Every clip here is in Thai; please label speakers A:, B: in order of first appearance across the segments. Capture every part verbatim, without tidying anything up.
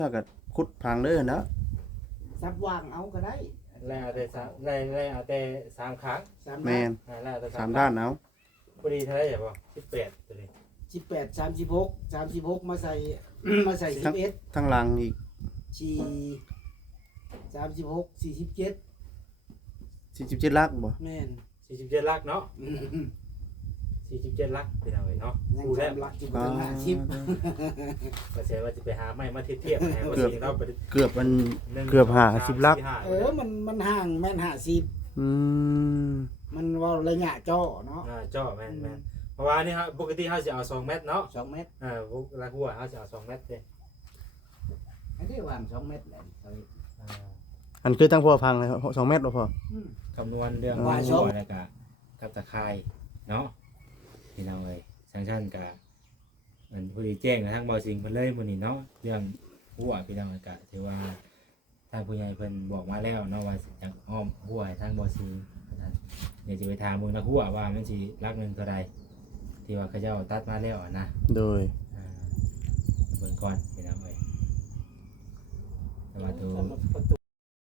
A: ถ้าก็ขุดพังเด้อนะ
B: ซับวางเอาก็ได้
C: แล้วแต่สามแล้วแล้วเอาแต่สามครั้ง
B: สาม
A: แม่น
C: อ่าแล้วแต่
A: สามด้านเอา
C: พอดีเท่าไหร่อย่าบอกสิบแปดตัวนี้
B: สิบแปดสามสิบหกสามสิบหกมาใส่ มาใส่สิบเอ็ด
A: ทั้งหลังอีก
B: สี่สามสิบหกสี่สิบเจ็ด
A: สี่สิบเจ็ดลักบ่
B: แม่น
C: สี่สิบเจ็ดลักเนาะ
B: อืม
C: สี่สิบเจ็ดลักเป็นเอาไว้เนาะ
B: ยัง
C: กูแล้ว
B: จำหลักอยู่บนหน้าชิป
C: ก็เสียว่าจะไปหาไม้มาเทียบเทียบนะว่าสิ่งเราไป
A: เกือบมัน
C: หนึ่ง
A: เกือบห้าสิบลัก
C: สี่ห้า
B: เออมันมันห่างแม่นห้าสิบ
A: อืม
B: มันเว่าระยะจ่อเนาะ
C: อ่าจ่อแม่นแม่นเพราะว่านี่ฮะปกติเขาจะเอาสองเมตรเนาะ
B: สองเมตร
C: อ่าพวกลักหัวเขาจะเอาสองเมตรเลย
B: อันนี้วางสองเมตรแหละเอาอีก
C: อ่า
A: อันคือทั้งพอพังเลยสองเมตรบ่พอ
B: อืม
C: คำนวณเรื่อง
B: ว่า
C: หั
B: ช่อง
C: วแล้วก็กับตะไคร้เนาะพี่น้องเลยสังชันกับมันพอดีแจ้งกับทางบอสิงเพิ่นเลยมื้อนี้เนาะเรื่องหัวพี่น้องเลยก็ถือว่าทางผู้ใหญ่เพิ่นบอกมาแล้วเนาะว่าอยากอ้อมหัวให้ทางบอสิงเดี๋ยวจะไปถามมึงนะหัวว่ามันสิรักหนึงเท่าใดที่ว่าเขาเจ้าตัดมาแล้วอะนะ
A: โดย
C: อ่าเบิ่งก่อนพี่น้องเอ้ยแต่ว่าตัว
B: ประตู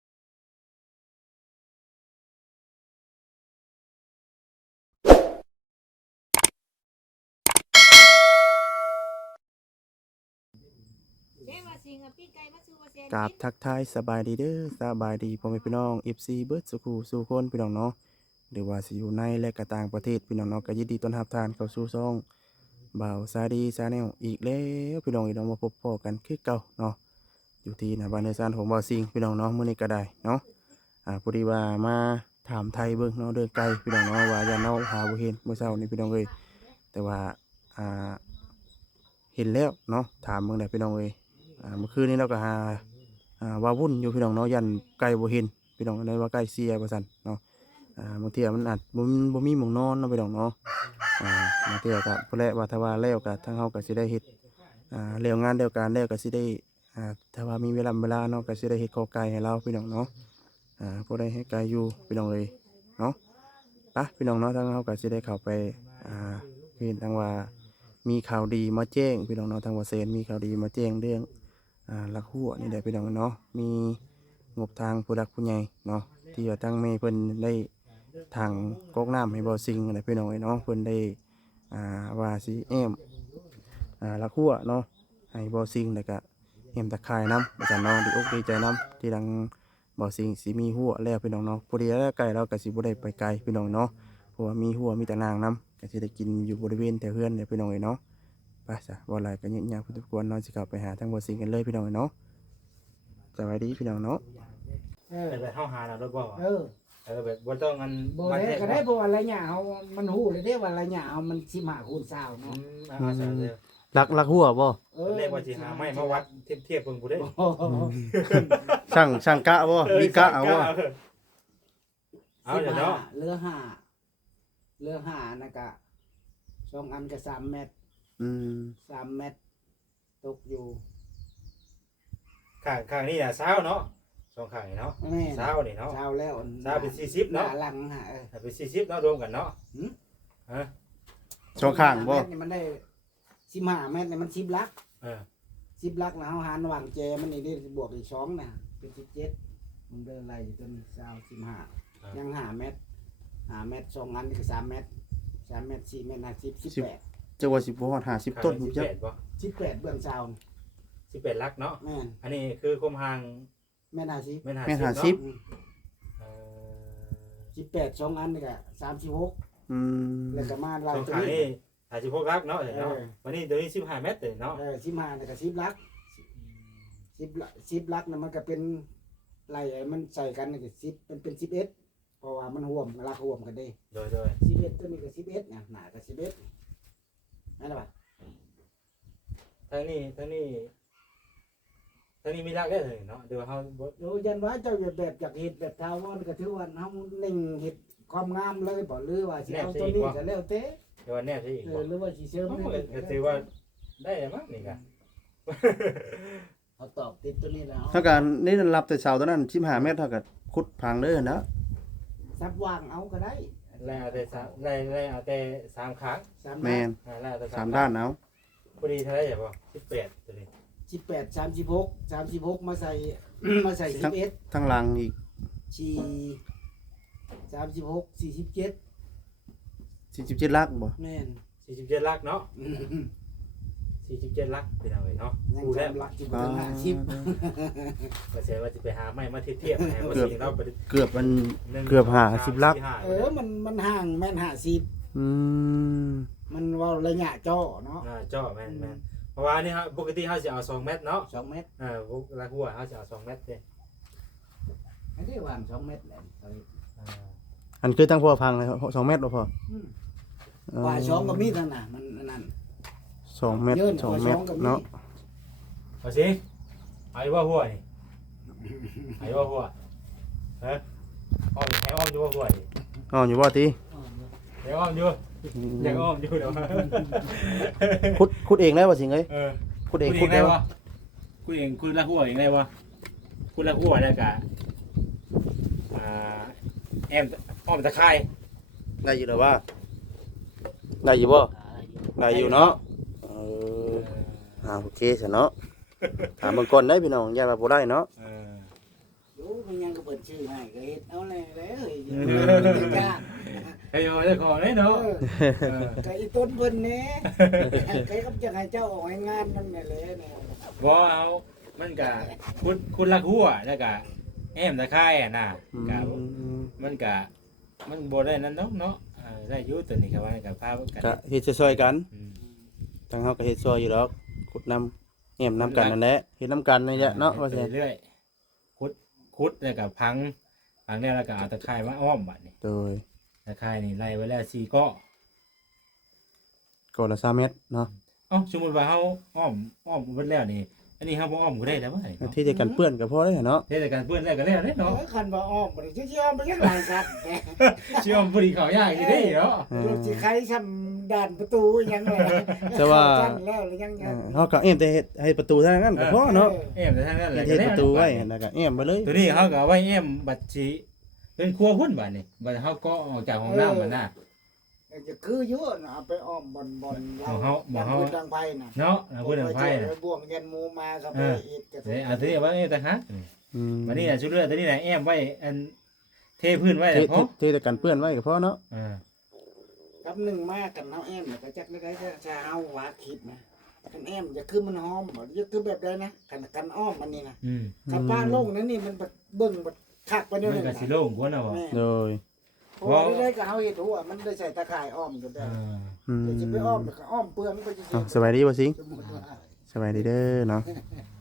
A: กราบทักทายสบายดีเด้อสบายดีพ่อแม่พี่น้อง เอฟ ซี เบิดสุขูสู่คนพี่น้องเนาะหรือว่าสิอยู่ในและก็ต่างประเทศพี่น้องเนาะก็ยินดีต้อนรับทานเข้าสู่ช่องบ่าวซาดีซาแนลอีกแล้วพี่น้องอีน้องมาพบพ่อกันคือเก่าเนาะอยู่ที่หน้าบ้านในซานของบ่าวซิงพี่น้องเนาะมื้อนี้ก็ได้เนาะอ่าพอดีว่ามาถามไทยเบิ่งเนาะเดินไกลพี่น้องเนาะว่าอย่าเนาหาบ่เห็นเมื่อเช้านี้พี่น้องเอ้ยแต่ว่าอ่าเห็นแล้วเนาะถามเบิ่งได้พี่น้องเอ้ยอ่าเมื่อคืนนี้เราก็หา อ่าว่าวุ่นอยู่พี่น้องเนาะยันไก่บ่เห็นพี่น้องเลยว่าไก่เสียว่าซั่นเนาะอ่าบางเที่ยมันอาจบ่มีบ่มีหม้องนอนเนาะพี่น้องเนาะอ่าบางเที่ยก็พุ่นแหละว่าถ้าว่าแล้วก็ทางเฮาก็สิได้เฮ็ดอ่าแล้วงานแล้วการแล้วก็สิได้อ่าถ้าว่ามีเวลาเวลาเนาะก็สิได้เฮ็ดข้อไก่ให้เราพี่น้องเนาะอ่าบ่ได้ให้ไก่อยู่พี่น้องเลยเนาะไปพี่น้องเนาะทางเฮาก็สิได้เข้าไปอ่าเห็นทางว่ามีข่าวดีมาแจ้งพี่น้องเนาะทางว่าเซนมีข่าวดีมาแจ้งเรื่อง อ่าลักหัวนี่แหละพี่น้องเนาะมีงบทางผู้รักผู้ใหญ่เนาะที่ว่าตั้งแม่เพิ่นได้ทางก๊อกน้ำให้บ่ซิงอะไรพี่น้องเนาะเพิ่นได้อ่าว่าสิแอมอ่าลักหัวเนาะให้บ่ซิงแล้วก็แอมตะไคร่น้ำอาจารย์เนาะดีอกดีใจน้ำที่ดังบ่ซิงสิมีหัวแล้วพี่น้องเนาะพอดีแล้วไก่เราก็สิบ่ได้ไปไกลพี่น้องเนาะเพราะว่ามีหัวมีแต่นางน้ำก็สิได้กินอยู่บริเวณแถวเฮือนเนี่ยพี่น้องเนาะ ไปจ้ะบ่อะไรก็ยิ่งยากพุทธกวนเนาะสิกลับไปหาทางบ่สิงกันเลยพี่น้องเนาะสวัสดีพี่น้องเนาะ
B: เออ
C: แต่แบบเฮาหาเราด้วยบ่
B: เออ
C: เออแบบบ่ต้องอัน
B: บ่
C: มั
B: ได้
C: แท
B: ก็ได้บ่ว่าระยะเฮามันฮู้เลยเด้ว่าระยะเฮามันสิบห้าคูณเก้า
C: อื
B: เนาะ
C: มเอาซะเด้อ
A: ลักลักหัวบ่
B: เออ
C: เรียกว่าสิหาไม้มาวัดเทียบๆเบิ่งผู้ใด
B: โอ้โห
A: ช่างช่างกะบ่มีกะเอาบ่
C: เอาเดี๋ยวเนาะ
B: เรือห้าเรือห้านะกะสองอันก็สามเมตร
A: อืม
B: สามเมตรตกอยู่
C: ข้างข้างนี่น่ะเช้าเนาะสองข้างนี่เนาะ
B: แม่
C: เช้านี่เนาะ
B: เช้าแล้ว
C: เช้าเป็นสี่สิบ
B: หน้า
C: เนาะ
B: หลังฮะเออ
C: เป็นสี่สิบเนาะรวมกันเนาะ
B: หืม
C: ฮะ
A: ช่องข้างบ่
B: เมตรนี่มันได้สิบห้าเมตรนี่มันสิบลัก
C: เออ
B: สิบลักแล้วเฮาหารระหว่างแจมันนี่ได้บวกอีกสองนะเป็นสิบเจ็ดมันเดินไล่จนเช้าสิบห้ายังห้าเมตรห้าเมตรสองอันนี่ก็สามเมตรสามเมตรสี่เมตรห้าสิบสิบแปด
A: จะว่าสิบ่ฮอดห้าสิบต้น
C: สิ
A: พุ่
C: บ
A: นจัก
C: แปดบ่
B: สิบแปดเบื้องเช้า
C: สิบแปดลักเนาะ
B: แม่น
C: อันนี้คือคุมห่าง
B: แม่นห้าสิบ
C: แม่น
A: แม่น
C: ห้า
A: ห้า
C: สิ
A: สิ
C: บบ เนาะเออ
B: สิบแปดสองอันนี่ก็สามสิบหก
A: อืม
B: แล้วก็มาเรา
C: สอง
B: ตัว
C: ข้าง
B: นี้
C: นี่ห้าสิบหกลักเนาะเนาะ
B: เออ
C: วันนี้ตัวนี้สิบห้าเมตรเลยเนาะ
B: เออสิบห้านี่ก็สิบลักสิบลักสิบลักน่ะมันก็เป็นไล่ไอ้มันใส่กันนี่ก็สิบมันเป็นสิบเอ็ดเพราะว่ามันห่วมลักห่วมกันเด้
C: โดยโดย
B: สิบเอ็ดตัวนี้ก็สิบเอ็ดนะหนาก็สิบเอ็ดนั่นแหละ
C: ทางนี้ทางนี้ทางนี้มีรักได้เลยเนาะเดี๋ยวเขาบ่
B: โยยันว่าเจ้าอย่าแบบจากเห็ดแบบทาวอนก็ถือว่าเฮาเน่งเห็ดความงามเลยบ่หรือว่าสิเอาตัวนี้ก็แล้วแต่
C: เดี๋ยววันแนบใช่อีก
B: เอ
C: บ่
B: อหรือว่าสิเสริม
C: เขา
B: นี่
C: ก็ถือว่าได้แล้วมั้งนี่กัน
B: เขาตอบติดตัวนี้แล้ว
A: เท่ากันนี่รับแต่เช้าตอนนั้นสิบห้าเมตรเท่ากับขุดพังเด้อนะ
B: ซับวางเอาก็ได้
C: แล้วเอาแต่สามแล้วแล้วเอาแต่สามครั้ง
B: สาม
A: แม่น
C: อ่าแล้วเอาแต่
A: สามด้านเอา
C: พอดีเท่าไหร่อย่าบ่สิบแปดตัวนี้
B: สิบแปดสามสิบหกสามสิบหกมาใส่ มาใส่สิบเอ็ด
A: ทั้งหลังอีก
B: สี่สามสิบหกสี่สิบเจ็ด
A: สี่สิบเจ็ดลักบ่
B: แม่น
C: สี่สิบเจ็ดลักเนาะสี่สิบเจ็ดลักพี่น้องเอ้ยเนาะ
B: ยัง
C: กูแล้ว
B: จำหลักจิบถึงห้าสิบ
C: ก็แสดงว่าสิไปหาไม้มาเทียบๆให้บ่สิเราไป
A: เกือบมัน
C: หนึ่ง
A: เกือบห้าสิบลัก
C: สี่ห้า
B: เออมันมันห่างแม่นห้าสิบ
A: อืม
B: มันเว่าระยะจ่อเนาะ
C: อ่าเจาะแม่นแม่นเพราะว่าอันนี่ฮะปกติเฮาสิเอาสองเมตรเนาะ
B: สองเมตร
C: อ่าพวกลักหัวเฮาสิเอาสองเมตรเด้
B: ไม่ได้วางสองเมตรแหละ
C: อ่า
A: อันคือตั้งพ่อพังเลยสองเมตรบ่พอ
B: อืม
A: เออ
B: ว่าสองก็มีเท่านั้นมันอันนั่น
A: สองเมตร
B: เยิน
A: สอง
B: ว่า
A: เม
B: ส
A: ต
B: อง
A: ร
B: ก็มี
A: เนาะ
C: เอาสิเอาอีกว่าหัวนี่เอาอีกว่าหัวฮะอ้อมให้อ้อมอยู่ว่าหัวนี่
A: อ๋ออยู่บ่ติ
C: เดี๋ยวอ้อมอยู่อยากอ้อมอยู่เดี๋ยว
A: ขุดขุดเองได้บ่สิงเอ้ย
C: เออ
A: ขุดเอง
C: คุ
A: ขุ
C: ณ
A: ด
C: เอง
A: ได้
C: ได้
A: บ่
C: วะคุณเองคุณละหัวเองได้วะคุณละหัวได้กะอ่าแอมอ้อมตะไคร้
A: ได้อยู่แล้วว่าได้อยู่บ่ได้อยู่เนาะเอออ่าโอเคซะเนาะถามเบิ่งก่อนได้พี่น้องอย่าว่าบ่ได้เนาะ
C: เออ
B: รู้มันยังก็เปิดชื่อให้ก็เฮ็ดเอาแน่เลยเอ้ย
C: เออ
B: จะจ้าง
C: ไอ้โอ้ยขอได้เนาะ
B: เออ
C: เออ
B: ก็อีต้นเพิ่นแหน่ใครก็จะให้เจ้าออกให้งานนั่นแหละเลยเนี่ย
C: บ่เอามันกะคุณคุณละหัวแล้วกะแอมตะไคร้อ่ะนะ
A: อื
C: กะ
A: ม
C: มันกะมันบ่ได้นั่นเนาะเนาะเออได้อยู่ตัวนี้ก็ว่ากับพากัน
A: ก็เฮ็ดซอยๆกัน
C: อืม
A: ทางเฮาก็เฮ็ดซอยอยู่ดอกขุดน้ำแหมน้ำกันนั่นแหละเฮ็ดน้ำกันนี่แหละเนาะว่า
C: ไป
A: ซั่น
C: เรื่อยๆคุดคุดแล้วก็พังพังแล้วแล้วก็เอาตะไคร้มาอ้อมบัดนี้
A: โดย
C: ตะไคร้นี่ไล่ไว้แล้วสี่เกาะ
A: ก่อนละสามเมตรเนาะ
C: เอ้าสมมุติว่าเฮาอ้อมอ้อมเบิดแล้วนี่อันนี้เฮาบ่อ้อมก็ได้แล้วบ่ได้เนาะ
A: ที่จะกันเปื้อนก็พอได้เนาะ
C: เทศกาลเปื้อนแล้วก็แล้วเด้
B: เนาะ
C: เนาะ
B: คันว่าอ้อมบ่ได้ชื่ออ้อมไปยังหลายสัตว์
C: เชื่อมบ่ดีเข้ายากอีเด้เนาะ
A: เอ
B: ร
A: อ
B: ถสิใครทำด่านประตูยังไง
A: แต่ว่า
B: แล้วหรือยัง
A: เอ
B: ยัง
A: อเฮาก็เอ็มแต่เฮ็ดให้ประตูเท่านั้นก็พอเนาะ
C: เอ็มแต่ทางนั้นแหละ
A: เฮ็ดประตูไว้แล้วก็เอ็มไปเลย
C: ตัวนี้เฮาก็เอาไว้เอ็มบัดสิเป็นครัวพุ่นบัดนี้บัดเฮาก็ออกจากห้องน้ำมันน่ะ
B: จะคือเยอะนะเอาไปอ้อมบอนบอนเรา
C: บ่เฮาบ่เฮา
B: ดังพื้นดังไฟน่ะ
C: เนาะแล้วพุ่นทางไผน่ะ
B: ไปบ่วงยันหมูมากับไปอีกกระ
C: เดี๋ยวเอาตัวนี้ไว้เอ็มแต่ฮัก
A: อืม
C: บัดนี้น่ะชุดเรือตัวนี้น่ะเอ็มไว้อันเทพื้นไว้
A: เท
C: แล้วพอ
A: เทแต่กันเปื้อนไว้ก็พอเนาะ
C: อ่า
B: กับหนึ่งมากันเฮาแอมเนี่ยก็จักได้ได้จะเฮาว่าคิดนะกันแอมจะคือมันหอมบ่จะคือแบบใดนะกันกันอ้อมมันนี่นะ
C: อืม
B: กับป้าลงนั่นนี่มันแบบเบิ่งแบบคักไปเด้อ
C: มันก็สิโล่งกว่าเนาะบ่
B: แม่
A: โดย
B: เพราะว่าได้ก็เฮาเฮ็ดหัวมันได้ใส่ตะข่ายอ้อมกันได้
C: อ่า
A: อืม
B: แต่จะไปอ้อมก็อ้อมเปลืองไปจริง
A: อ้าวสบายดีบ่สิง
B: ๆสมมุติว่า
A: สบายดีเด้อเนาะ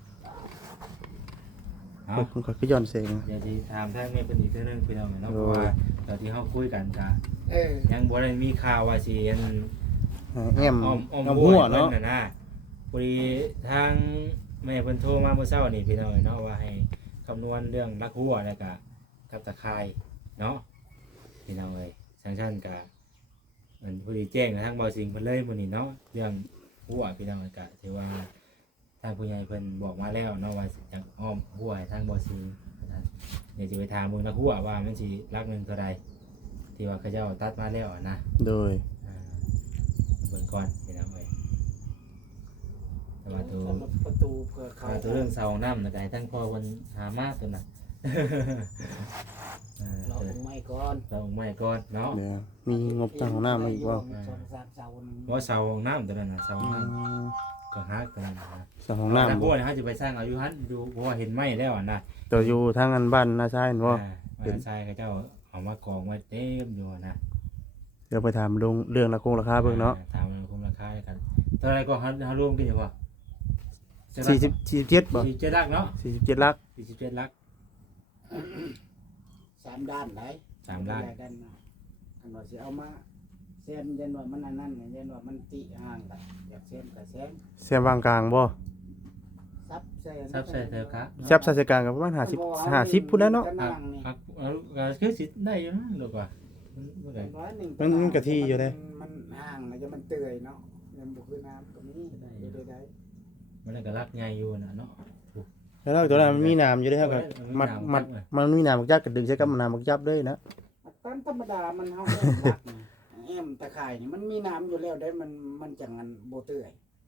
C: เอา
A: เพิ่นก็คือย้อนเสียง
C: เดี๋ยวสิถามทางแม่เพิ่นอีกเทื่อนึงพี่น้องเนาะเพราะว่าตอนที่เฮาคุยกันก็
B: เออ
C: ยังบ่ได้มีข่าวว่าสิอัน
A: แอม
C: อ้อมอ้อม
A: เอา
C: หั
A: หั
C: ว
A: ว
C: เนาะ
A: เนาะ
C: นะพอดีทางแม่เพิ่นโทรมาเมื่อเช้านี่พี่น้องเนาะว่าให้คำนวณเรื่องรักหัวแล้วก็กับตะไคร้เนาะพี่น้องเอ้ยสังชันก็มันพอดีแจ้งกับทางเบาสิงเพิ่นเลยมื้อนี้เนาะเรื่องหัวพี่น้องเอ้ยก็ถือว่าทางผู้ใหญ่เพิ่นบอกมาแล้วเนาะว่าสิจักอ้อมหัวให้ทางเบาสิงนะครับเดี๋ยวสิไปถามเบิ่งรักหัวว่ามันสิรักหนึงเท่าใดที่ว่าเขาเจ้าตัดมาแล้วอะนะ
A: โดย
C: อ่าเบิ่งก่อนพี่น้องเอ้ยแต่ว่าตัว
B: ประตูเพื่อเขา
C: ว่าตัวเรื่องเสาน้ำนะไก่ตั้งพ่อคนหามากตัวน่ะ เออ
B: เรา
C: ตัว
B: คงไม่ก่อน
C: เราไม่ก่อนเนาะ
A: เดี๋ยวมีงบตั้งของน้ำมาอีกบ่
B: สองสามเสานี่
C: เพราะเสาน้ำตัวนั้นน่ะเสา
A: อื
C: น้
A: ม
C: ำก็ฮักตัวนั้นนะ
A: สของ
C: แต่
A: น้ำ
C: พว
A: บ่
C: กนี้เขาจะไปสร้างอายุฮันดูเพราะว่าเห็นไหมแล้วอ่ะนะ
A: ตัวอยู่ทางอันบ้านนาชายเห็นบ่
C: อ่าว่าชายเขาเจ้าเอามากองไว้เต็มอยู่อะนะ
A: เดี๋ยวไปถามลุงเรื่องราคงราคาเบิ่งเนาะ
C: อ่ถามมันคุ้มราคากันเท่าไรก็ฮันฮันรวมกันอยู่ป่ะ
A: สี่สิบสี่สิบเจ็ดบ่
C: สี่สิบเจ็ดลักเนาะ
A: สี่สิบเจ็ดลัก
C: สี่สิบเจ็ดลัก
B: สามด้านไหน
C: สามด้าน
B: ด้านนะอันว่าสิเอามาเส้นยันว่ามันอันนั้นยันว่ามันติห่างกันอยากเส้นกับเส้น
A: แซมวางกลางบ่
B: ซับใส่
C: ซับใส่เธอครับ
A: แซบใส่กลางก็ประมาณห้าสิบห้าสิบพุ่นแล้วเนาะ
C: ครับครับเอาเอาคือสิได้อยู่นะลูกว่ามันบ่ได้
A: มันมันกะทิอยู่เด้
B: มันห่างแล้วจะมันเตื่อยเนาะยังบ่คือน้ำก็มีได้ได้ได้
C: มันก็รักใหญ่อยู่น่ะเนาะ
A: แล้วเราตัวนั้นมันมีน้ำอยู่เด้อครับก็มัดมัดมันมีน้ำบักยักก็ดึงใช้กับน้ำบักยับเลยนะ
B: ตามธรรมดามันเฮาแอมรักนี่แอมตะไคร่นี่มันมีน้ำอยู่แล้วได้มันมันจังงันบ่เตื่อย
A: น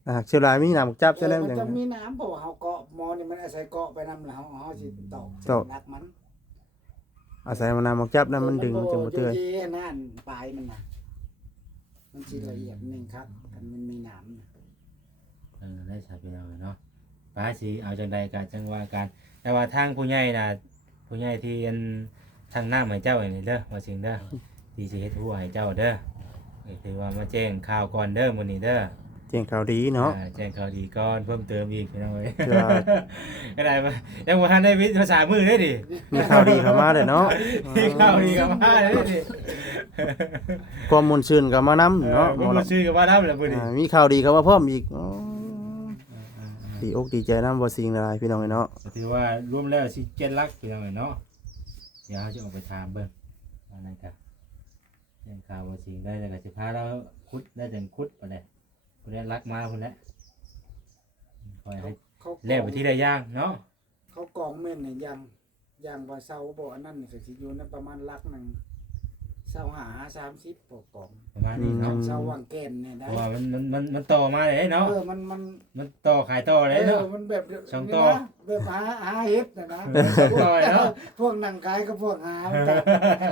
A: อ่าเชียวรายมีน้ำบักจับซะแล้ว
B: มัน
A: จัง
B: จะมีน้ำเพราะว่าเฮาเกาะหมอนี่มันอาศัยเกาะไปนำแล้วเฮาสิตอก
A: ตอก
B: รักมัน
A: อาศัยมันน้ำบักจับนั้นมันดึงจังบ่เตือน
B: โยนั่นปลายมันน่ะมันสิละเอียดนึงครับกันมันมีน้ำน่ะ
C: เออได้ชาพี่น้องเนาะป้าสิเอาจังใดก็จังว่ากันแต่ว่าทางผู้ใหญ่น่ะผู้ใหญ่ที่อันทางน้ำให้เจ้านี่เด้อว่าสิ่งเด้อที่สิเฮ็ดหัวให้เจ้าเด้อก็ถือว่ามาแจ้งข่าวก่อนเด้อมื้อนี้เด้อ
A: แจ้งข่าวดีเนาะ
C: อ่าแจ้งข่าวดีก่อนเพิ่มเติมอีกพี่น้องเอ้ย
A: เพื่อ
C: ก็ได้มายังบ่ทันได้วิทย์ภาษามือเด้อดิ
A: มีข่าวดีเข้ามาเลยเนาะ
C: มีข่าวดีกลับมาเด้อดิ
A: ความมนต์ชื่นก็มานำเนาะ
C: บ่มาชื่อกับว่าทำแล้วมื้อนี้
A: อ่ามีข่าวดีเข้ามาเพิ่มอีกอ๋อดีอกดีใจนำบ่สิ่งหลายพี่น้องเอ้ยเนาะ
C: ก็ถือว่ารวมแล้วสิเจ็ดลักพี่น้องเอ้ยเนาะเดี๋ยวเราจะออกไปถามเบิ่งว่านั่นก็แจ้งข่าวว่าสิ่งได้แล้วก็สิพาเราขุดได้จังขุดบ่ได้บ่ได้ลักมาพุ่นแหละคอยให้
B: เขา
C: แล้วไปที่ได้ย่างเนาะ
B: เขากองเม่นเนี่ยยังยังว่าเซาบ่อันนั้นนี่ก็สิอยู่ในประมาณลักหนึงเซาหาสามสิบปกอง
C: ประมาณนี้เนาะ
B: เซาวังแก่นเนี่ย
C: เพ
B: ได้
C: ราะว่ามันมันมันมันต่อมาเลยเนาะ
B: เออมันมัน
C: มันต่อขายต่อเลยเนาะ
B: ออมันแบบ
C: ช่อง
B: นี่
C: ต่อ
B: นะแบบหาหาเฮ็ดนะนะ
C: ต่อเนาะ
B: พวกนั่งขายกับพวกหามันจับ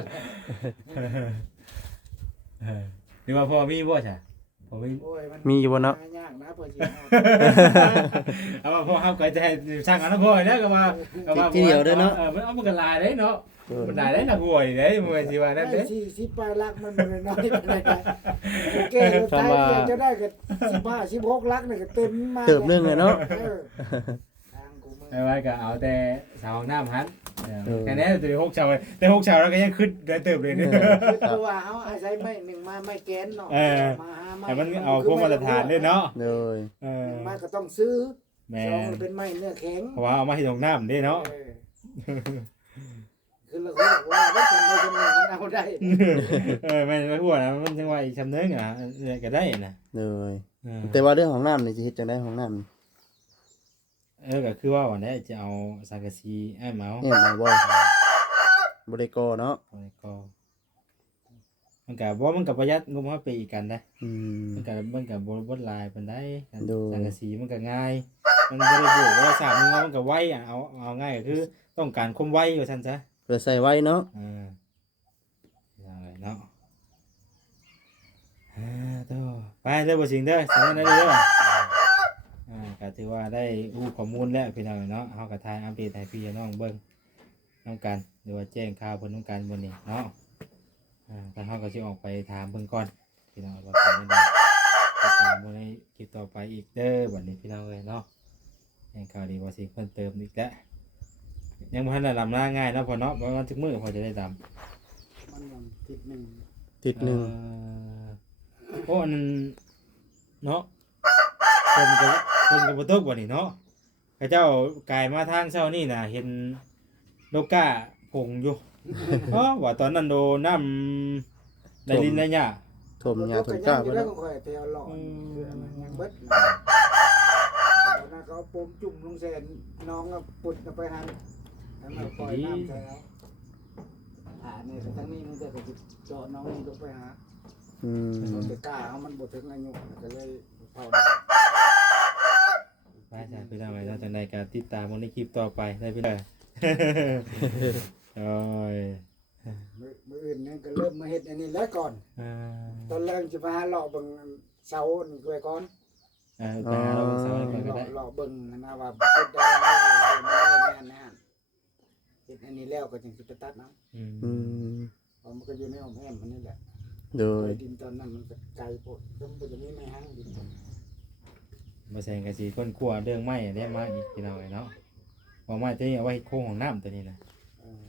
C: หรือว่าพ่อมีบ่ใช่พ่อมี
B: โอ้ยมัน
A: มีอยู่บ่เนาะ
B: หายากนะเพื่อสิ
C: เอาว่าพ่อเฮาก็จะให้สร้างอันนั้นพ่อแล้วก็ว่าก็ว่า
A: ที่เดียวเด้อเนาะ
C: เออมันเอามันก็หลายเด้เนาะ
A: เออ
C: มันหลายเด้นะห่วยเด้มื้อสิว่านั่นเด้
B: ได้สี่สิบปลายลักมันบ่ได้น้อยปานใดนะโอเคตายเดียวจะได้ก็สิบห้า สิบหกลักนี่ก็เต็มมา
A: เติบหนึงเลยเนาะ
B: เออทางกูมึง
C: ไม่ว่าก็เอาแต่เสาห้องน้ำหัน
A: เออ
C: แค่นี้ตัวหกเสาแต่หกเสาเราก็ยังขึ้นได้เติบเลยเนี่ย
B: คือตัวว่าเอาอาศัยไม้หนึ่งมาไม้แกนเนาะ
C: เออ
B: มาหาไม้
C: แต่มันเอาพวกมาตรฐานด้วยเนาะ
A: เลย
C: เอ
B: ห
C: อ
B: นึ่งไม้ก็ต้องซื้อ
C: แม่
B: สองเป็นไม้เนื้อแข็ง
C: เพราะว่าเอามาให้ตรงน้ำด้วยเนาะ
B: เออคือเราก็บอกว่าไม่ทำไมคนหนึ่งมันเอาได้
C: เออไม่ไม่พูดนะมันจังว่าอีกคำนึงอ่ะเนี่ยก็ได้นะ
A: เลย
C: เออ
A: แต่ว่าเรื่องของน้ำนี่สิเฮ็ดจังได๋ของน้ำนี่
C: เออก็คือว่าวันนี้จะเอาสังกะสีไอ้เมาส์
A: แม่นเอาบ่บ่ได้ก่อเนาะ
C: เอาไปก็มันกับว่ามันกับประหยัดงบมาไปอีกกันนะ
A: อืม
C: มันกับมันกับบนลายเป็นได้กัน
A: ดู
C: สังกะสีมันก็ง่าย มันไม่ได้บวกว่าสามมันมันก็ไวอ่ะเอาเอาง่ายก็คือต้องการความไวกว่าฉันซะ
A: เพื่อใส่ไว้เนาะ
C: อ่าอย่างไรเนาะอ่าต่อไปเด้อบ่สิงเด้อสั่งได้เด้ออ่าก็ถือว่าได้รู้ข้อมูลแล้วพี่น้องเนาะเฮาก็ทายอัปเดตให้พี่น้องเบิ่งน้องกันหรือว่าแจ้งข่าวเพิ่นน้องกันบ่นี่เนาะอ่าถ้าเฮาก็สิออกไปถามเพิ่นก่อนพี่น้องว่าเป็นจังได๋ติดตามบ่ในคลิปต่อไปอีกเด้อบัดนี้พี่น้องเอ้ยเนาะแจ้งข่าวดีบ่สิเพิ่นเติมอีกแล้วยังบ่ทันได้ลำลาง่ายเนาะพอเนาะบ่ว่าทุกมื้อพอจะได้ดำ
B: มันยังติดหนึ่ง
A: ติดหนึง
C: เอ่อโอ้อันนั้นเนาะคนกับคนกับบ่ตกบ่นี่เนาะเขาเจ้ากายมาทางเช้านี่น่ะเห็นโลกาผงอยู่ อ๋อว่าตอนนั้นโดนน้ำได้ลินได้หญ้า
A: ท่วมหญ้าท่วมกล้า
B: ไป
A: เพิ่น
B: แล้ว
A: เนาะ
B: ก็ค่อยไปเอาหลอดคืออันนั้นยังเบิดนะตอนนั้นเขาปมจุ่มลงเสนน้องก็ปุดเอาไปหันแล้วมาปล่อยน้ำใส่แล้วอ่านี่ทั้งนี้มันจะก็สิเจาะน้องนี่ลงไปหา
A: อืม
B: เราจะกล้าเอามันบ่ถึงอายุก็เลยเผา
C: ไปจ้ะพี่น้องไว้เนาะจังได๋ก็ติดตามในคลิปต่อไปได้พี่น้อง โอ้ย
B: มือมืออื่นนั่นก็เริ่มมาเฮ็ดอันนี้แล้วก่อน
C: อ่า
B: ตอนแรกจะมาหาเลาะเบิ่งเสานี่ไว้ก่อน
C: เอ่าไปหาเราเสาร์ก่อนก็ได้
B: เลาะเบิ่งนะว่าเฮ็ดได้ไม่ได้แน่นะเฮ็ดอันนี้แล้วก็จึงสิไปตัดน้ำ
C: อืม
A: อืม
B: เพราะมันก็อยู่ในอ้อมแอมมันนี่แหละ
A: โดย
B: ดินตอนนั้นมันก็ไกลโพดแล้วมันก็จะมีไม้หั่งดิน
C: บ่แซงก็สิคนคั่วเรื่องไม้ได้มาอีกพี่น้องไว้เนาะว่าไม้ตัวนี้เอาไว้โค้งของน้ำตัวนี้นะ
B: เออ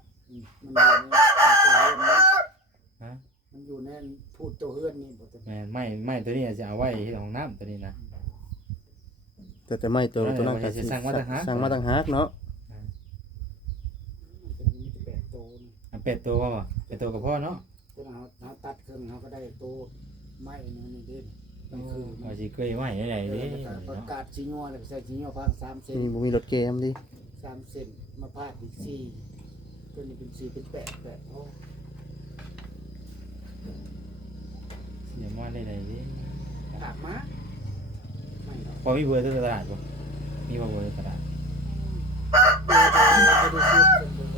B: มันอยู่ในตัวเฮือนมันอยู่ในพูดตัวเฮือนนี่บ่ต้อง
C: แม่นไม้ไม้ตัวนี้จะเอาไว้ที่ของน้ำตัวนี้นะ
A: แต่แต่ไม่ตัวตัวนั้นก็สิ
C: สร้างมาต่างหาก
A: สร้างมาต่างหากเนาะ
B: มันมีแต่แบบโตน
C: อันเป็ดตัวบ่เป็ดตัวกับพ่อเนาะ
B: ตัวเฮาเฮาตัดเครื่องเฮาก็ได้โตไม้นี่นี่เด้มันคือ
C: เอาสิเกยไว้ได้ๆเด้
B: ประ
C: เนาะ
B: กาศชิงัวแล้วก็ใส่ชิงัวพังสามเซน
A: นี่บ่มีรถเกมดิ
B: สามเซนมาพาดอีกสี่ตัวนี้เป็นสี่เป็นแปดแปดโอ้
C: เสียมาได้ๆเด้
B: ถากมาถไม่หรอก
C: พอมีเบอร์ตลาดบ่มีบ่เบอร์ตลาด
B: เดี๋ยวจะไม่ได้ซื้อเป็นคน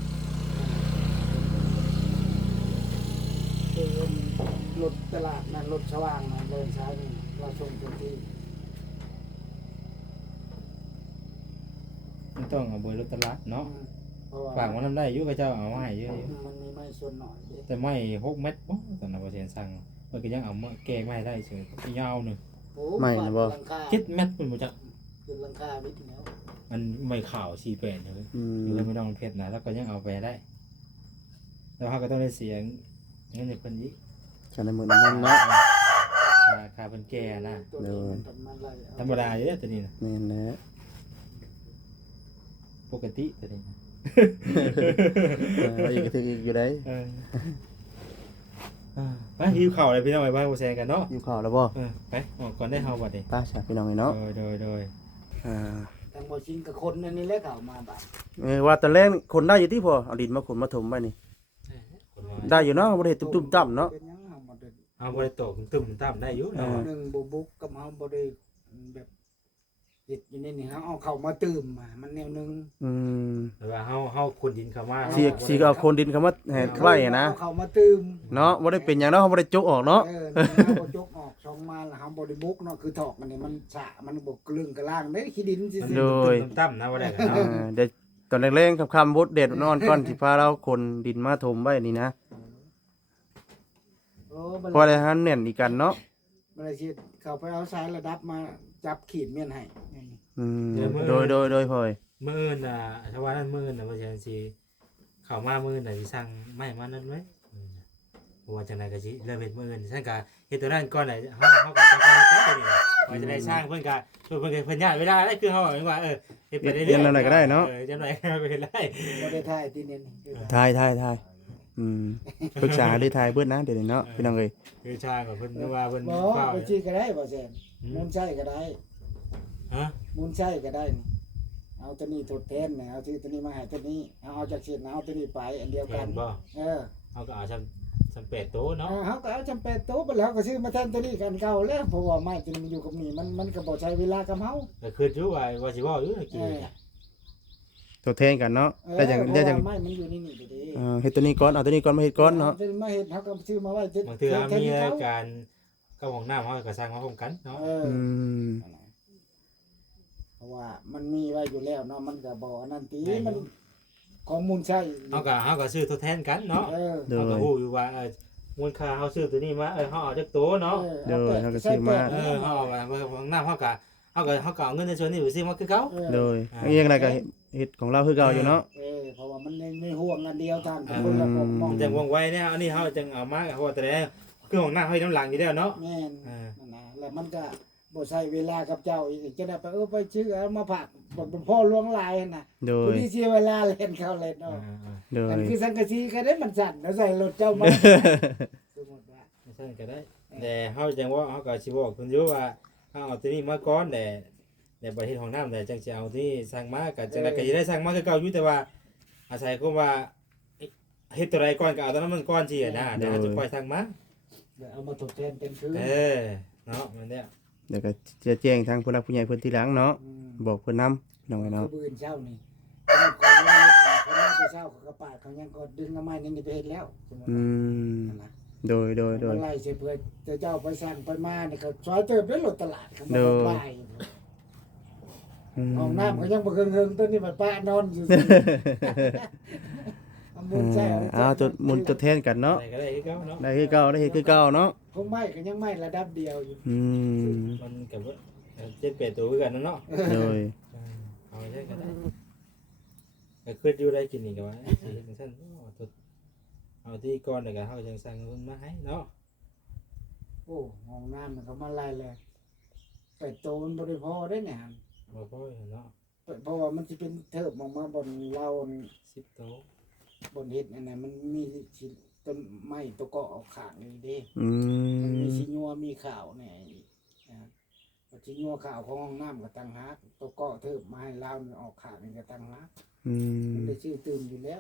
B: เป็นรถตลาดนะรถสว่างนะเดินช้านี่เราส่งเต็มที่
C: มันต้องเอาเบอร์รถตลาดเนาะ
B: เพราะว่า
C: ฝากมันนำได้อยู่เขาเจ้าเอามาให้เยอะอยู่
B: มันมีไม้ส่วนหน่อยเด้
C: แต่ไม่หกเมตรบ่ตอนนั้นบ่เสียนสั่งมันก็ยังเอามาแก้ไม่ได้เฉยยาวหนึง
B: โอ้
A: ไม่นะบ่
B: หลังคา
C: เจ็ดเมตรเพิ่นบ่จัก
B: คือหลังคาวิทย์แล้ว
C: มันไม่ข่าวสี่แปดเลย
A: อืม
C: อยู่แล้วไม่ต้องเพชรนะแล้วก็ยังเอาไปได้แล้วเขาก็ต้องได้เสียงเงินจากเพิ่นอีก
A: ฉันในมือน้ำมันเนาะ
C: ค่าค่าเพิ่นแก่นะ
B: ตัวนี้มันประมาณไรเอ
C: ธรรมดาอยู่เด้อตัวนี้นะ
A: แม่นแหละ
C: ปกติตัวนี้นะ
A: เอออีกก็ถึงอีกอยู่ได้
C: เอออ่าไปหิวข้าวเลยพี่น้องไปบ้านบ่แซงกันเนาะ
A: อยู่ข่าวแล้วบ่
C: เออไปออกก่อนได้เฮาบัดนี้
A: ป้าชาพี่น้องไอ้เนาะ
C: โดยโดยโดย
A: อ่า
B: ทางบ่จริงกับคนนั่นนี่แหละเขามาบัด
A: เออว่าแต่แรกคนได้อยู่ที่พอเอาดินมาขนมาถมไว้นี่
C: คนว่า
A: ได้อยู่เนาะบ่ได้เฮ็ดตุ้มๆต่ำเนาะ
B: เป็นหยังเฮาบ่ได้
C: เอาบ่ได้ตกตึมตามได้อยู่
A: เอ
C: เนาะ
A: อ
B: หนึ่งบ่บุกกับเฮาบ่ได้แบบเฮ็ดอยู่ในนี่เฮาเอาเข้ามาตื่มมามันแนวหนึง
A: อืม
C: แต่ว่าเฮาเฮาคนดินเข้ามา
A: สิสิก็เอาคนดินเข้ามาแห่ไว้อะนะ
B: เอาเข้ามาตื่ม
A: เนาะบ่ได้เป็นหยังเนาะเฮาบ่ได้จกออกเนาะ
B: เออเฮาบ่จกออกช่องมาแล้วเฮาบ่ได้บุกเนาะคือถอกมันนี่มันสะมันบ่กลึงกระล่างเด้ขี้ดินซื่
C: มัน
B: อ
A: โดย
C: ตึมตามนะบ่ได้กัน
A: เอ
C: เนาะ
A: อเดี๋ยวตอนแรกๆค่ำๆบดเด็ดนอนก่อนสิพาเราคนดินมาถมไว้นี่นะ
B: ๆโอ้บ่
A: เพราะอะไรฮะแน่นอีกกันเนาะ
B: บ่ได้สิเข้าไปเอาสายระดับมาจับขีดเมียนให้นี่
A: อืมโดยโดยโดยพลอย
C: มื้ออื่นน่ะถ้าว่านั้นมื้ออื่นน่ะว่าจังสิเข้ามามื้ออื่นน่ะสิสั่งไม้มานั้นไว้อืมเพราะว่าจังไดก็สิเริ่มเฮ็ดมื้ออื่นฉันก็เฮ็ดตัวนั้นก่อนน่ะเฮาเฮาก็ต้องการเฮ็ดตัวนี้น่ะว่าจะได้สร้างเพิ่นก็ช่วยเพิ่นก็เพิ่นญาติเวลาได้คือเฮาหมายว่าเออเฮ็ดไปเรื่อยๆ
A: เรียนอะไรก็ได้เนาะ
C: เออจังไดก็ไปเฮ็ดได้
B: บ่ได้ถ่ายที่นี่นี่
A: ทายทายทายอืมปรึกษาด้วยทายเบิดนะเดี๋ยวนี้เนาะพี่น้องเอ้ย
C: คือช่างก็เพิ่นว่าเพิ่น
B: บ่
C: เฝ้า
B: ไปชี้ก็ได้บ่แซน
C: อื
B: มู
C: ม
B: ลใช้ก็ได้
C: ฮะ
B: มูลใช้ก็ได้นี่เอาตัวนี้ทดแทนนี่เอาชื่อตัวนี้มาให้ตัวนี้เอาเอาจากเส้นเอาตัวนี้ไปอันเดียว
C: แท
B: กัน
C: นบ่
B: เออ
C: เฮาก็เอาซำซำเป็ดโตเนาะ
B: เออเขาก็เอาจำเป็นโต๊ะไปแล้วก็ซื้อมาแทนตัวนี้กันเก่าแล้วเพราะว่าไม้ตัวนี้มันอยู่กับนี่มันมันก็บ่ใช้เวลากับเฮา
C: ก็คืออยู่ว่าว่าสิเว้าอยู่เมื่อ
B: เอ
C: กี้
B: อ
A: ตัวแทนกันเนาะ
B: เออ
A: ได้จัง
B: เพ
A: ได้
B: ราะ
A: จัง
B: ว่าไม้มันอยู่นี่นี่เด้
A: เออเฮ็ดตัวนี้ก่อนเอาตัวนี้ก่อนมาเฮ็ดก่อนเนาะ
B: อมาเฮ็ดเฮาก็ซื้อมาไว้จะ
C: บางเทื่อ
B: แทน
C: มี
B: ที่เขา
C: การเข้าห้องน้ำเฮาก็สร้างมาพร้อมกันเนาะ
B: เออ
A: อืม
B: เพราะว่ามันมีไว้อยู่แล้วเนาะมันก็บ่อันนั้นติมันของมูลใช้
C: เฮาก็เฮาก็ซื้อทดแทนกันเนาะ
B: เออ
A: โด
C: เฮาก็
A: ย
C: ฮู้อยู่ว่าเออมูลค่าเฮาซื้อตัวนี้มาเออเฮาเอาจักโตเนาะ
A: เดี๋ยวเขาก็ซื้อมา
C: เออเฮาเอาไปห้องน้ำเฮาก็เฮาก็เฮาก็เอาเงินในส่วนนี้ไปซื้อมาคือเก่า
A: โดยเอียงอะไรก็เฮ็ดของเราคือเก่าอยู่เนาะ
B: เออเพราะว่ามันในในห่วงอันเดียวทาง
C: อืม
B: คนละปกมอง
C: มันจังว่องไวเนี่ยอันนี้เฮาจังเอามาเพราะว่าแต่ละคือห้องน้ำเฮาน้ำหลังอยู่แล้วเนาะ
B: แม่น
C: เออ
B: นั่นนะแล้วมันก็บ่ใช้เวลากับเจ้าอีกจะได้ไปเออไปชื่อเอามาผักบ่เป็นพ่อลวงลายน่ะ
A: โด
B: ผู้
A: ย
B: ที่เสียเวลาเล่นเข้าเล่น
C: อ่า
B: เนาะ
A: โด
B: อัน
A: ย
B: คือสังกะสีก็ได้มันสั่นแล้วใส่รถเจ้ามาสมมุติว่า
C: ไม่ใช่ก็ได้แต่เฮาจังว่าเฮาก็สิบอกเพิ่นอยู่ว่าเฮาเอาตัวนี้มาก่อนแต่แต่บ่เฮ็ดห้องน้ำแต่จังสิเอาที่สร้างมาก็จังได๋ก็สิได้สร้างมาคือเก่าอยู่แต่ว่า อาศัยก็ว่าเฮ็ดตัวใดก่อนก็เอาตัวนั้นมันก่อนสิอะนะเดี๋ยวเราจะค่อยสร้างมา
B: เดี๋ยวเอามาทดแทนเป็นคืน
C: เออเนาะมันเนี่ย
A: เดี๋ยวก็จะแจ้งทางผู้หลักผู้ใหญ่เพิ่นทีหลังเนาะ
B: ม
A: บอกเพิ่นนำน้องไอ้
B: คื
A: เนาะ
B: อบืนเช้านี่คนเล่นคนเล่นไปเช้าเขาก็ปาดเขายังก็ดึงเอาไม้นี่นี่ไปเฮ็ดแล้วสมมุติ
A: อื
B: ว่าม นั่นนะ
A: โดยโดยโดย
B: มันไล่เสียเพื่อจะเจ้าไปสั่งไปมาเนี่ยเขาซอยเติบด้วยรถตลาดเขา
A: โด
B: มาย บ่าย
A: อืม
B: ห้องน้ำเขายังบ่เคิงๆตัวนี้มันป้านอนอยู่ซื่อๆเอามูลใช่
A: อ่าตัวมุนตัวแทนกันเนาะ
C: อะไรก็ได้คือเก่าเนาะ
A: ได้คือเก่าได้เฮ็ดคือเก่าเนาะ
B: คงไม่ก็ยังไม่ระดับเดียวอยู่
A: อืม
C: มันก็บ่เจ็ดแปดตัวคือกันนั่นเนาะ
A: โดย
C: เออเอาใช่ก็ได้ก็คืออยู่ได้กินนี่ก็ว่าสิเฮ็ดจังซั่นเอาตัวเอาที่ก่อนแล้วก็เฮาจังสร้างเพิ่นมาให้เนาะ
B: โอ้ห้องน้ำมันเขามาไล่เลยแต่โตมันบ่ได้พอได้เนี่ยหั่น
C: บ่พออยู่เนาะ
B: เพราะว่ามันสิเป็นเทิบออกมาบนเรา
C: สิบตัว
B: บนเฮ็ดนั่นน่ะมันมีสิต้นไม้ตัวเกาะออกข้างนี่เด้
A: อื
B: มันมี
A: ม
B: สิญัวมีข่าวเนี่ยนะครับสิญัวข่าวของห้องน้ำก็ตั้งหากตัวเกาะเทิบมาให้เรานี่ออกข้างนี่ก็ตั้งหาก
A: อืม
B: มันได้ชื่อตื่นอยู่แล้ว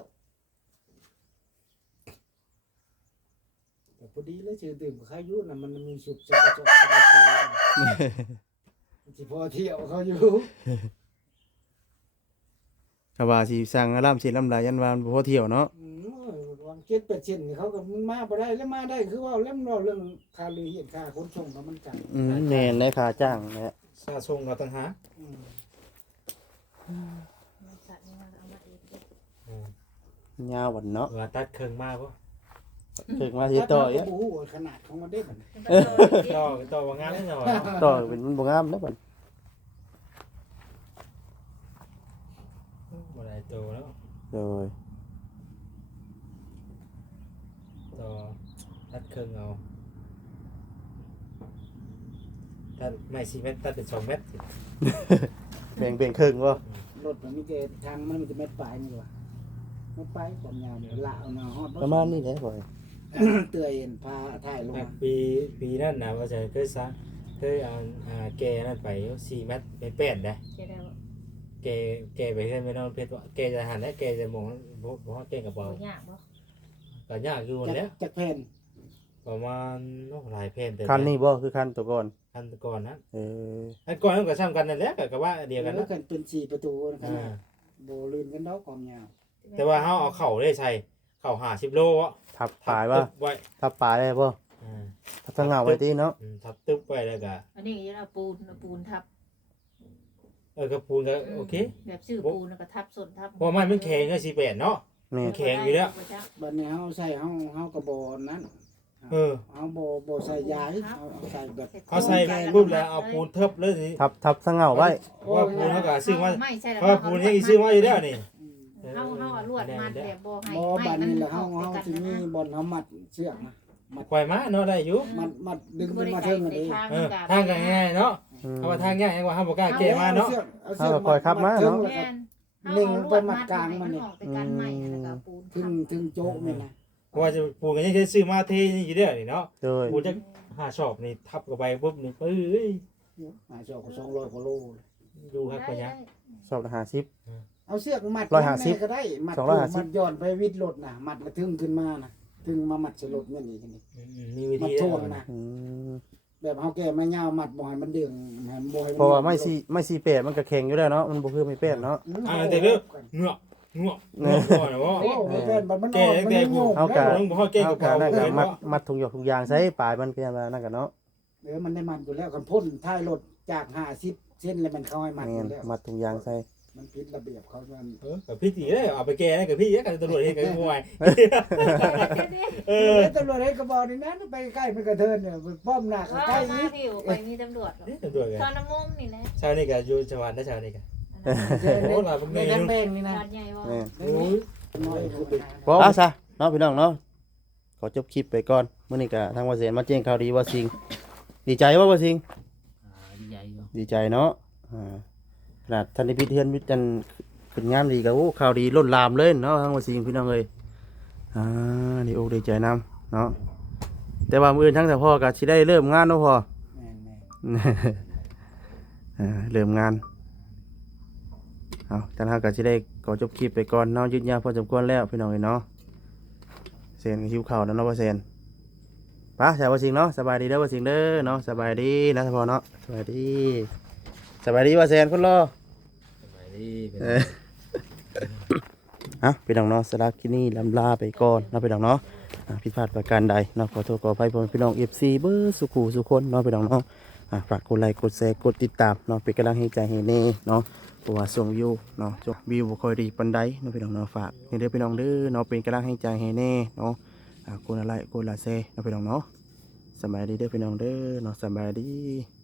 B: แต่พอดีแล้วชื่อตื่นกับใครอยู่น่ะมันมีสุขสันต์สุขสันต์สิพอเที่ยวเขาอยู่
A: ถ้าว่าสิสร้างอารามเสียลำลายยันว่าบ่พอเที่ยวเนาะ
B: อืมวางเจ็ดเปอร์เซ็นต์นี่เขาก็มันมาบ่ได้แล้วมาได้คือว่าเล่มเราเรื่องค่าเรือเหียนค่าขนส่งก็มันไกล
A: อืมแม่นได้ค่าจ้างแหละ
C: ซาส่งเราต่างหาก
B: อืม
D: มันสัตว์นี่มันเอามาเองเด้อ
C: อืม
A: ยาวบัดเนาะ
C: ว่าตัดเครื่องมาบ่
A: ถึงมาสิต่ออีก
B: ถ้าเขาก็บ่ฮู้ว่าขนาดของมันได้บัดนี้
D: มันก็โตเลยสิ
C: ต่อต่อว่างานแน่นอน
A: ต่อเป็นมันบ่งามเด้อบัด
C: บ่ได้โตแล้ว
A: โดย
C: ต่อตัดเครื่องเอาตัดไม่สี่เมตรตัดเป็นสองเมตร
A: แบ่งเป็นครึ่งบ่
B: รถมันมีแต่ทางมันมีแต่เม็ดปลายนี่ว่ะเม็ดปลายความยาวเนี่ยละเอามาฮอด
A: ประมาณนี้แหละบ่อย
B: เตื่อยเห็นพาถ่ายลง
C: อ่ะ
B: มา
C: ปีปีนั้นนะว่าจะเคยซะเคยเอาอ่าแกนั่นไปสี่เมตรเป็นแป้นได้
D: เจ๊ได้บ่
C: แกแกไปเฮ็ดไม่นอนเพชรว่าแกจะหันแล้วแกจะมองบ่บ่ฮอดแกกับเบา
D: บ่ยากบ่
C: ก็ยากอยู่นั่นแหล้ว
B: จักแผ่น
C: ประมาณโอ้หลายแผ่นแต่
A: คันนี้บ่คือคันตัวก่อน
C: คันก่อนนะ
A: เออ
C: อันก่อนมันก็ซ้ำกันนั่นแหละก็ก็ว่าเดียวกัน
B: แล้
C: นะ
B: วกันเป็นสี่ประตูนะครั
C: อ่า
B: บโบลืนกันดอกความยาว
C: แต่ว่าเฮาเอาเข่าได้ใส่เข่าห้าสิบโลอ่ะ
A: ทับปลายว่า
C: ทับตึ๊บไว้
A: ทับปลายได้บ่
C: อ่า
A: ทับทางเหงาไว้ติเนาะ
C: อืมทับตึ๊บไว้แล้วก็
D: อันนี้จะเอาปูนเอาปูนทับ
C: เออกระปูนก็โอเค
D: แบบซื้อปูนแล้วก็ทับส้นทับ
C: เพราะมันมันแข็งก็สิแปดเนาะ
A: แม่น
C: แข็งอยู่แล้ว
B: บัดนี้เฮาใส่เฮาเฮากระบอนั้น
C: เออ
B: เฮาบ่บ่ใส่ยาเฮาเอาใส่แบบ
C: เขาใส่ปุ๊บแล้วเอาปูนเทิบเลยสิ
A: ทับทับทางเหงาไว้
C: เพราะว่าปูนเขาก็ซื้อมา
D: ไม่ใช่แล้ว
C: เพราะว่าปูนยังซื้อมาอยู่แล้วนี่
B: อืม
D: เฮาเฮาเอาลวดมัดแบบบ่ให้
B: บ่บัดนี้แหละเฮา
D: อ
B: เฮา
D: อก
B: สิมีบ่อนเฮามัดเชือกนะ
C: ปล่อยมาเนาะได้อยู่
B: มัดมัดดึง
D: บ่
B: ขึ้น
D: ได้
B: มา
D: ใส่
B: เทิงกัน
D: ใน
B: เอง
D: ทาง
C: เอ
D: มัน
C: อ
D: ก็
C: ทางก็ง่ายเนาะ
A: อืม
C: เพราะว่าทางง่ายกว่าเฮาบ่กล้าแก้มาเนาะ
B: เอาเชือก
A: เอาคอยขับมาเนาะ
D: แม่น
B: เล็งไปมัดกลางมันนี่
D: ออกไปกันใหม่แล้วก็ปูน
B: ถึงถึงโจ๊กนี่นะ
C: เพราะว่าจะปูนก็ยังซื้อมาเทนี่อยู่เด้อนี่เนาะ
A: โดย
C: ปูนจะห้าชอบนี่ทับเข้าไปปุ๊บนี่ปื้ย
B: หาเชือกก็สองร้อยกว่าโล
C: ดูครับปัญญา
A: ชอบห้าสิบ
B: เอาเชือกมัด
A: ร้อยห้าสิบ
B: ก็ได้มัด
A: สองร้อยห้าสิบ
B: มัดย้อนไปวิดรถน่ะมัดแล้วถึงขึ้นมาน่ะถึงมามัดใส่รถนี่นี่นี่
C: อืมมีวิ
B: มัด
C: ธี
B: โท
C: แล้ว
B: นน่ะ
A: อืม
B: แบบเฮาแก้ไม่ยาวมัดบ่ให้มันดึงให้มันบ่ให้น
A: เพราะว่าไม่สิไม่สิเป็ดมันก็แข็งอยู่แล้วเนาะมันบ่คือไม่เป็ดเนาะ
C: อ่าแต่เด้อเงือกเงือกเงือกก่อนนะว่า
B: โอ้ไม่เป็นบัดมัน
C: แก้
B: ออกมัน
C: แก้
B: ยัง
C: ปู
B: โยก
A: เอากะ
C: ต้องบ่ฮอดแก้
A: เอา
C: กับ
A: กะ
C: เก่า
A: นั่น
C: เล
A: ก็
C: ย
A: มัด
C: เนาะ
A: มัดถุงหยกถุงยางใส่ปลายมันก็ยังว่านั่นก็เนาะ
B: เออมันได้มันอยู่แล้วกันพ่นท้ายรถจากห้าสิบเส้นเลยมันเข้าให้มันอ
A: แม่น
B: ยู่แล้ว
A: มัดถุงยางใส่
B: มันผิดระเบียบเขามัน
C: เออกับพี่ตีเลยเอาไปแก้ได้กับพี่เยอะกันตำรวจเห็นกันบ่ไหวเออ
B: เออตำรวจให้กระบอกนี่นะไปใกล้มันกระเทินเนี่ยป้อมหน้าเขา
D: ว่า
B: ใกล้
D: มา
B: นี้
D: ผิวไปมีตำรวจหรอก
C: นี่ตำรวจกัน
D: ตอนน้ำมุมนี่แหละ
C: ชาวนี่ก็อยู่จังหวัดนะชาวนี่ก็
B: เจอ
C: โอ้
B: ใน
C: หลายพวก
B: ใน
C: นี้
B: แดงๆนี่นะ
D: ตอนใหญ่บ่
A: แม่น
C: โอ้ย
B: น้อยคือเป็น
A: พอซะเนาะพี่น้องเนาะขอจบคลิปไปก่อนมื้อนี้ก็ทางว่าเสนมาแจ้งข่าวดีว่าสิงดีใจบ่ว่าสิง
E: ดีใจอยู่
A: ดีใจเนาะอ่าขนาดท่านได้พิเทือนมิจันขึ้นงานดีก็โอ้ข่าวดีล้นหลามเลยเนาะทางว่าสิงพี่น้องเอ้ยอ่าดีอกดีใจนํเนาะแต่ว่ามื้ออื่นทั้งแต่พ่อก็สิได้เริ่มงานเนาะพ่อ
B: แม่นแม่น
A: อ่าเริ่มงานเอาท่านฮาก็จะได้ขอจบคลิปไปก่อนเนาะยืดยาวพอสมควรแล้วพี่น้องเอ้ยเนาะเซนก็หิวข้าวแล้วเนาะว่าเซนไป้าสบายจริงเนาะสบายดีเด้อว่าจริงเด้อเนาะสบายดีนะท่านพ่อเนาะสบายดีสบายดีว่าเซนคนรอ
C: สบายดีเป็น
A: เอออ่ะพี่น้องเนาะสลากที่นี่ลำลาไปก่อนเนาะพี่น้องเนาะอ่ะผิดพลาดประการใดเนาะขอโทษขออภัยพ่อแม่พี่น้อง เอฟ ซี เบอร์สุขูสุคนเนาะพี่น้องเนาะอ่ะฝากกดไลค์กดแชร์กดติดตามเนาะเป็นกำลังให้ใจให้แน่เนาะเพราะว่าส่งวิวเนาะจบวิวบ่ค่อยดีปานใดเนาะพี่น้องเนาะฝากให้เด้อพี่น้องเด้อเนาะเป็นกำลังให้ใจให้แน่เนาะอ่ะกดไลค์กดละแชร์เนาะพี่น้องเนาะสบายดีเด้อพี่น้องเด้อเนาะสบายดี